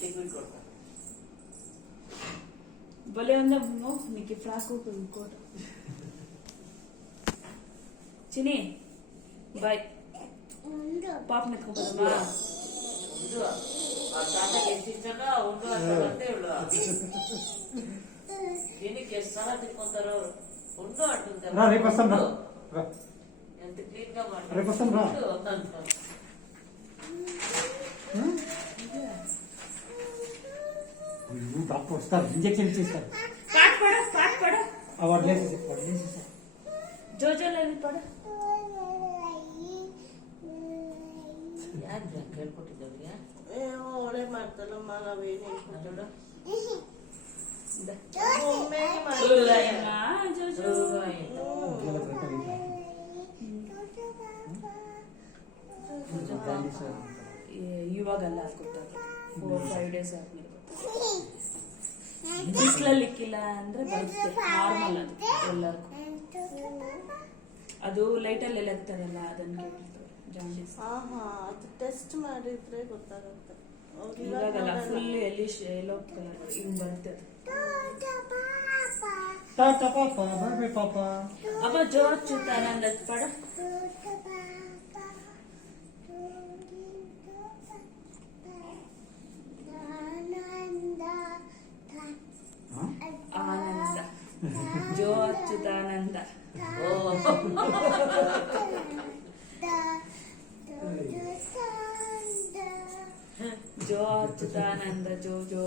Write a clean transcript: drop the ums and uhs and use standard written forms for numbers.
liquid కొడతా భలే ఉందా నీకు ఫ్రాక్ ఇంకోట చిని బాయ్ పాప నెత్తుకోపోదమ్మా ఉండు ఆ తాతకి ఎంత ఇచ్చానో ఉండు అంటే దీనికి ఎస్తారా తిప్పుకుంటారు ఉండు అంటుంటారు రేపు వస్తాం రా ఎంత క్లీన్ గా రేపు వస్తాం రా డాక్టర్ వస్తారు ఇంజెక్షన్ ఇచ్చేస్తారు పాట్ పడ వాడు లేసేసి జోజోలో పడ ಯಾಕೆ ಕೇಳ್ಕೊಟ್ಟಿದ್ದವ್ರಿಗೆ ಒಳ್ಳೆ ಮಾಡ್ತಲ್ಲ ಮಗ ಬೇನೆ ನೋಡು ಇವಾಗಲ್ಲ ಅದು ಕೊಟ್ಟಾಗ 4-5 days ಆದ್ಮೇಲೆ ಬಿಸಿಲಲ್ಲಿಕ್ಕಿಲ್ಲ ಅಂದ್ರೆ ಬರುತ್ತೆ ನಾರ್ಮಲ್ ಅದು ಎಲ್ಲರಿಗೂ ಅದು ಲೈಟಲ್ಲಿ ಎಲ್ಲ ಹಾಕ್ತಾರಲ್ಲ ಅದನ್ನ ಕೇಳ್ತಾರೆ ಜಾಂಡೀಸ್ ಅದು ಟೆಸ್ಟ್ ಮಾಡಿದ್ರೆ ಗೊತ್ತಾಗುತ್ತೆ ಇವಾಗಲ್ಲ ಫುಲ್ ಎಲ್ಲೋ ಕಲರ್ ಹಿಂಗ್ ಬರುತ್ತೆ ಟಾಟಾ ಪಾಪ ಬಾಯ್ ಪಾಪ ಅಮ್ಮ ಜೋರ್ ಚೂತಾನಂದ ಪಡ ಆನಂದ ಜೋ ಅಚ್ಯುತಾನಂದ ಜೋ ಅಚ್ಯುತಾನಂದ ಜೋ ಜೋ